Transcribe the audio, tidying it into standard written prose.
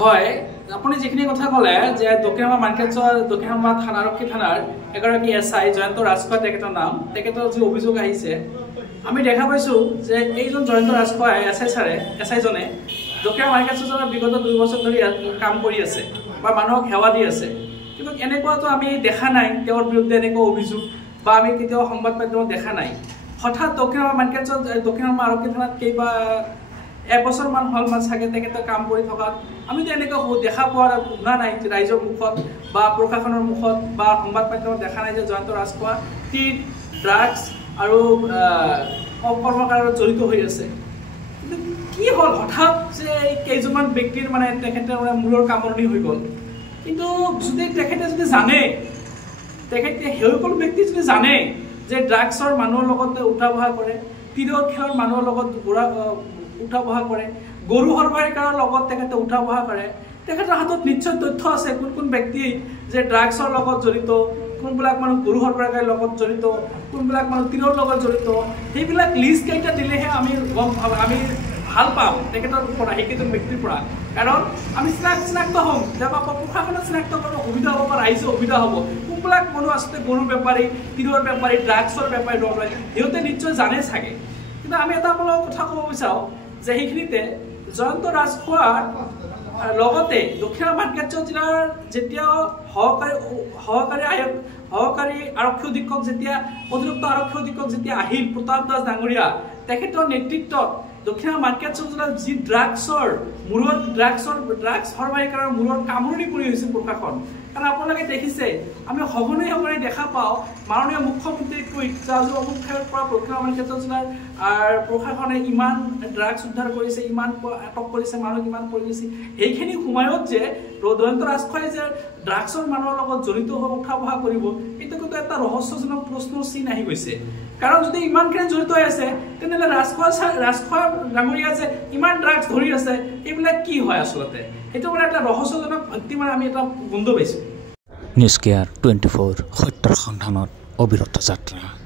হয় আপুনি যিখিনি কথা কলে যে দক্ষিণামা মাৰ্কেটছৰ দক্ষিণামা থানাৰক্ষী থানাৰ এগৰাকী এছআই জয়ন্ত ৰাজখোৱা তেখেতৰ নাম তেখেতৰ যি অভিযোগ আহিছে আমি দেখা পাইছো যে এইজন জয়ন্ত ৰাজখোৱা এছআই জনে দক্ষিণামা মাৰ্কেটছৰ বিগত 2 বছৰ ধৰি কাম কৰি আছে বা মানুহক সেৱা দি আছে কিন্তু এনেকুৱাটো আমি দেখা নাই তেওঁৰ বিৰুদ্ধে এনেকুৱা অভিযোগ বা আমি কেতিয়াও সংবাদ মাধ্যমত দেখা নাই হঠাৎ দক্ষিণামা মাৰ্কেটছৰ দক্ষিণামা আৰক্ষী থানাত কেইবা এবছৰ মান হল মান সাগে তেখেতে কাম কৰি থকা আমি তো এনেকুৱা দেখা পোৱা শুনা নাই ৰাইজৰ মুখত বা প্ৰশাসনৰ মুখত বা সংবাদ মাধ্যমত দেখা নাই যে জয়ন্ত ৰাজখোৱা ড্ৰাগছ আৰু অপকৰ্মকাৰত জড়িত হৈ আছে কিন্তু কি হল হঠাৎ যে কেইজনমান ব্যক্তিৰ মানে তেখেতে মূলৰ কামৰণি হৈ গল কিন্তু যদি তেখেতে যদি জানে তেখেতে হেউকল ব্যক্তি যদি জানে যে ড্ৰাগছৰ মানুহৰ লগত উঠা বহা কৰে তিৰৰ খেলৰ মানুহৰ লগত উঠা বহা কৰে গৰু সৰবৰাহীকাৰৰ লগত তেখেতে উঠা বহা কৰে তেখেতৰ হাতত নিশ্চয় তথ্য আছে কোন কোন ব্যক্তি যে ড্ৰাগছৰ লগত জড়িত কোনবিলাক মানুহ গৰু সৰবৰাহীকাৰৰ লগত জড়িত কোনবিলাক মানুহ তিৰৰ লগত জড়িত সেইবিলাক লিষ্ট কেইটা দিলেহে আমি ভাল পাম তেখেতৰ পৰা সেইকেইজন ব্যক্তিৰ পৰা কাৰণ আমি চিনাক্ত হ'ম যে প্ৰশাসনে চিনাক্ত কৰাৰ সুবিধা হ'ব বা ৰাইজৰ সুবিধা হ'ব কোনবিলাক মানুহ আচলতে গৰু বেপাৰী তিৰৰ বেপাৰী ড্ৰাগছৰ বেপাৰী সিহঁতে নিশ্চয় জানে চাগে কিন্তু আমি এটা আপোনালোকৰ কথা ক'ব বিচাৰোঁ যে সেইখিনিতে জয়ন্ত ৰাজখোৱাৰ লগতে দক্ষিণামা মাৰ্কেটছৰ জিলাৰ যেতিয়া সহকাৰী আৰক্ষী অধীক্ষক যেতিয়া অতিৰিক্ত আৰক্ষী অধীক্ষক যেতিয়া আহিল প্ৰতাপ দাস ডাঙৰীয়া তেখেতৰ নেতৃত্বত দক্ষিণামা মাৰ্কেটছৰ জিলাৰ যি ড্ৰাগছ সৰবৰাহীকাৰৰ মূৰৰ কামৰণি পৰি হৈছে প্ৰশাসন কাৰণ আপোনালোকে দেখিছে আমি সঘনাই দেখা পাওঁ মাননীয় মুখ্যমন্ত্ৰীৰ টুইট যে অমুক ঠাইৰ পৰা দক্ষিণামা মাৰ্কেটছৰ জিলাৰ প্ৰশাসনে ইমান ড্ৰাগছ উদ্ধাৰ কৰিছে ইমান আটক কৰিছে মানুহ ইমান কৰি দিছে সেইখিনি সময়ত যে জয়ন্ত ৰাজখোৱাই যে ড্ৰাগছৰ মানুহৰ লগত জড়িত হৈ উঠা বহা কৰিব এইটো কিন্তু এটা ৰহস্যজনক প্ৰশ্নৰ চিন আহি গৈছে কাৰণ যদি ইমানখিনি জড়িত হৈ আছে তেনেহ'লে ৰাজখোৱা ডাঙৰীয়া যে ইমান ড্ৰাগছ ধৰি আছে এইবিলাক কি হয় আচলতে সেইটো মানে এটা ৰহস্যজনক ভক্তি মানে আমি এটা বন্ধ পাইছোঁ নিউজ কেয়াৰ 24 সত্যৰ সন্ধানত অবিৰত যাত্ৰা।